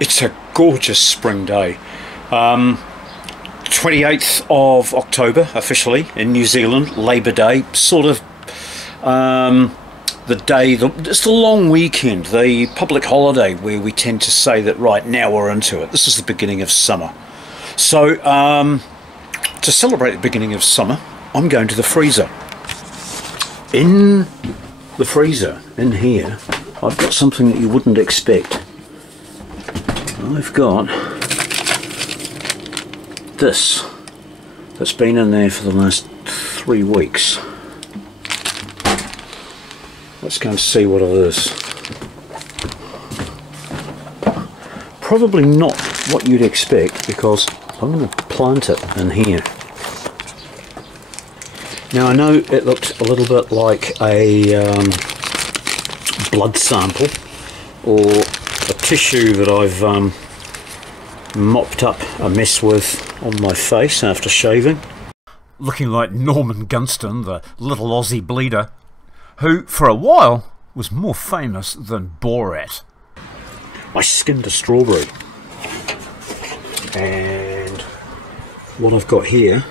It's a gorgeous spring day. 28th of October officially in New Zealand, Labour Day, sort of the day, it's the long weekend, the public holiday where we tend to say that right now we're into it. This is the beginning of summer. So to celebrate the beginning of summer, I'm going to the freezer. In the freezer, in here, I've got something that you wouldn't expect. I've got this that's been in there for the last 3 weeks. Let's go and see what it is. Probably not what you'd expect, because I'm going to plant it in here. Now I know it looked a little bit like a blood sample or a tissue that I've mopped up a mess with on my face after shaving. Looking like Norman Gunston, the little Aussie bleeder, who for a while was more famous than Borat. I skinned a strawberry, and what I've got here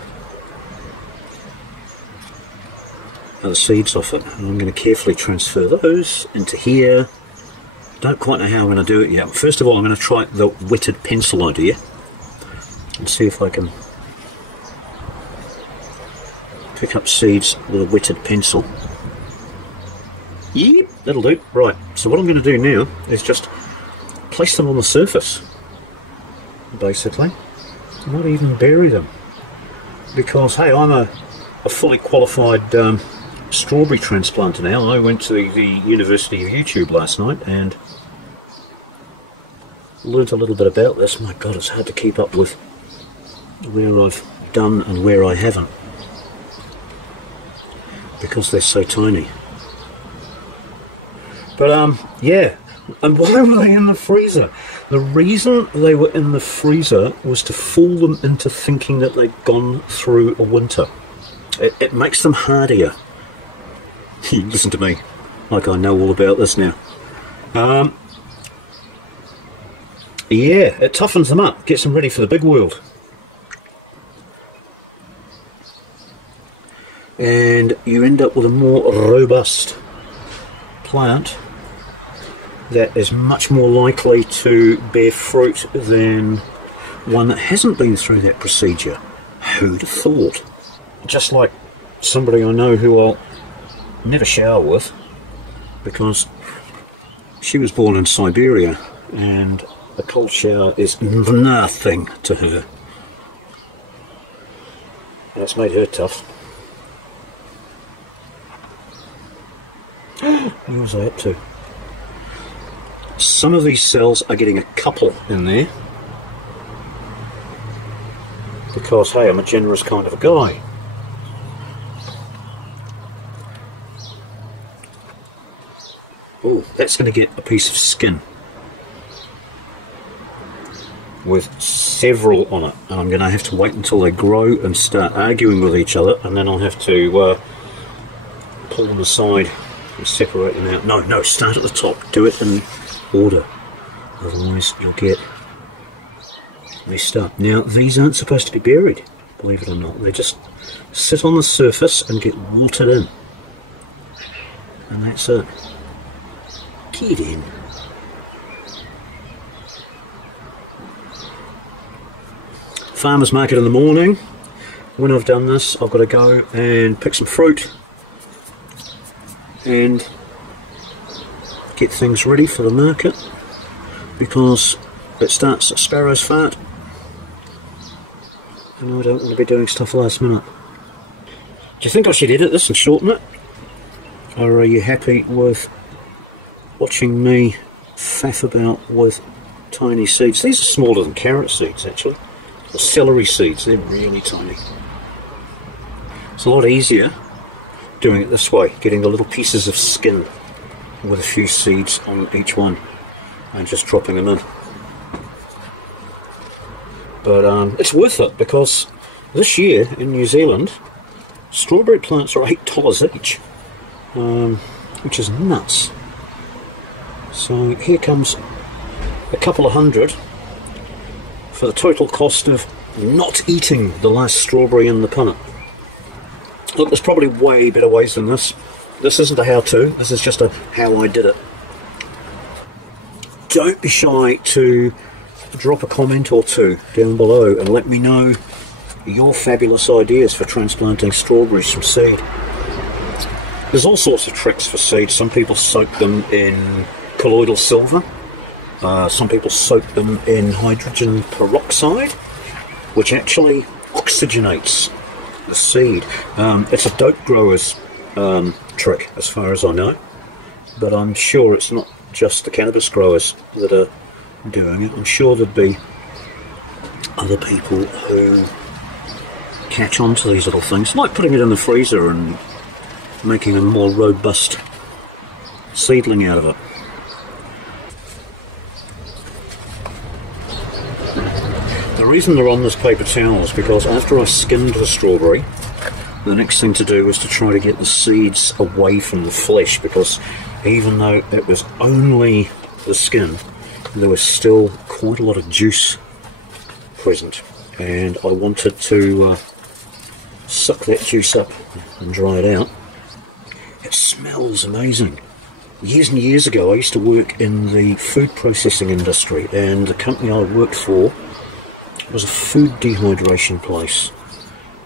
are the seeds off it, and I'm going to carefully transfer those into here. Don't quite know how I'm going to do it yet. First of all, I'm going to try the wetted pencil idea and see if I can pick up seeds with a wetted pencil. Yep, that'll do. Right, so what I'm going to do now is just place them on the surface, basically. Not even bury them, because hey, I'm a fully qualified strawberry transplanter now. I went to the University of YouTube last night and learnt a little bit about this. My God, it's hard to keep up with where I've done and where I haven't, because they're so tiny. But yeah, and why were they in the freezer? The reason they were in the freezer was to fool them into thinking that they'd gone through a winter. It makes them hardier. Listen to me, like I know all about this now. Yeah, it toughens them up, gets them ready for the big world. And you end up with a more robust plant that is much more likely to bear fruit than one that hasn't been through that procedure. Who'd have thought? Just like somebody I know who I'll never shower with, because she was born in Siberia and a cold shower is nothing to her. That's made her tough. What was I up to? Some of these cells are getting a couple in there, because hey, I'm a generous kind of a guy. Oh, that's going to get a piece of skin with several on it, and I'm going to have to wait until they grow and start arguing with each other, and then I'll have to pull them aside and separate them out. No, start at the top. Do it in order, otherwise you'll get messed up. Now, these aren't supposed to be buried, believe it or not. They just sit on the surface and get watered in, and that's it. Get in. Farmer's market in the morning. When I've done this, I've got to go and pick some fruit and get things ready for the market, because it starts at sparrow's fart and I don't want to be doing stuff last minute. Do you think I should edit this and shorten it? Or are you happy with watching me faff about with tiny seeds? These are smaller than carrot seeds, actually, or celery seeds. They're really tiny. It's a lot easier doing it this way, getting the little pieces of skin with a few seeds on each one and just dropping them in. But it's worth it, because this year in New Zealand strawberry plants are $8 each, which is nuts. So here comes a couple of hundred for the total cost of not eating the last strawberry in the punnet. Look, there's probably way better ways than this. This isn't a how-to, this is just a how I did it. Don't be shy to drop a comment or two down below and let me know your fabulous ideas for transplanting strawberries from seed. There's all sorts of tricks for seeds. Some people soak them in colloidal silver. Some people soak them in hydrogen peroxide, which actually oxygenates the seed. It's a dope grower's trick, as far as I know, but I'm sure it's not just the cannabis growers that are doing it. I'm sure there'd be other people who catch on to these little things, like putting it in the freezer and making a more robust seedling out of it. The reason they're on this paper towel is because after I skinned the strawberry, the next thing to do was to try to get the seeds away from the flesh, because even though it was only the skin, there was still quite a lot of juice present, and I wanted to suck that juice up and dry it out. It smells amazing. Years and years ago I used to work in the food processing industry, and the company I worked for was a food dehydration place,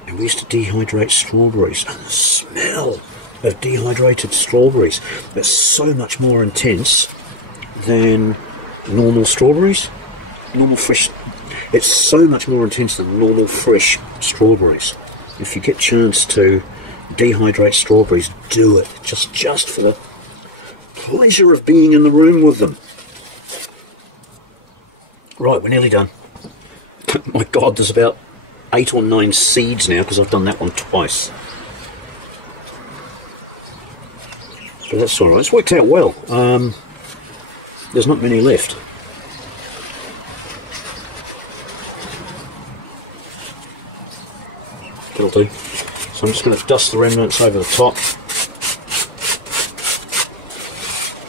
and we used to dehydrate strawberries, and the smell of dehydrated strawberries is so much more intense than normal strawberries. Normal fresh, it's so much more intense than normal fresh strawberries. If you get a chance to dehydrate strawberries, do it, just for the pleasure of being in the room with them. Right, we're nearly done. My God, there's about 8 or 9 seeds now, because I've done that one twice. But that's alright, it's worked out well. There's not many left. That'll do. So I'm just going to dust the remnants over the top.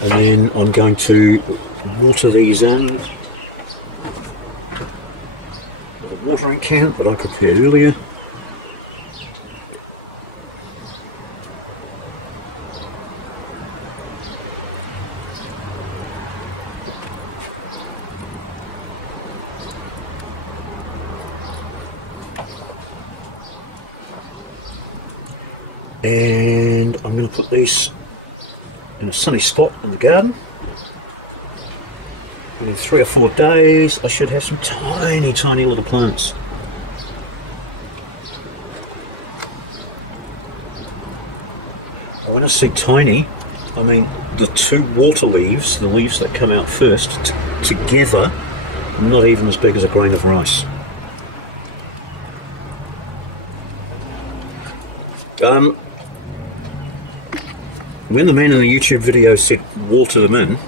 And then I'm going to water these in. Watering can that I prepared earlier. And I'm going to put these in a sunny spot in the garden. In 3 or 4 days I should have some tiny, tiny little plants. When I say tiny, I mean the 2 water leaves, the leaves that come out first, together, not even as big as a grain of rice. When the man in the YouTube video said water them in,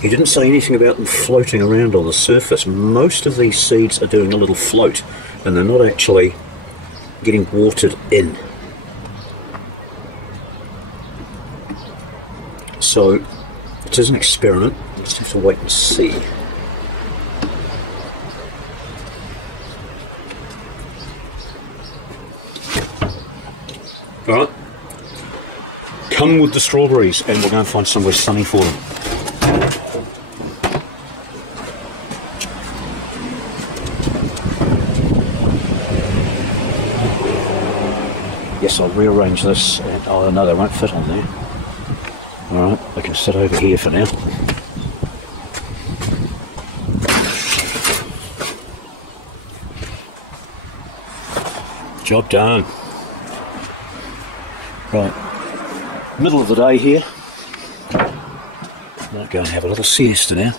he didn't say anything about them floating around on the surface. Most of these seeds are doing a little float, and they're not actually getting watered in. So it is an experiment. We'll just have to wait and see. Alright, come with the strawberries and we'll go and find somewhere sunny for them. Yes, I'll rearrange this. And, oh no, they won't fit on there. Alright, they can sit over here for now. Job done. Right, middle of the day here. Might go and have a little siesta now.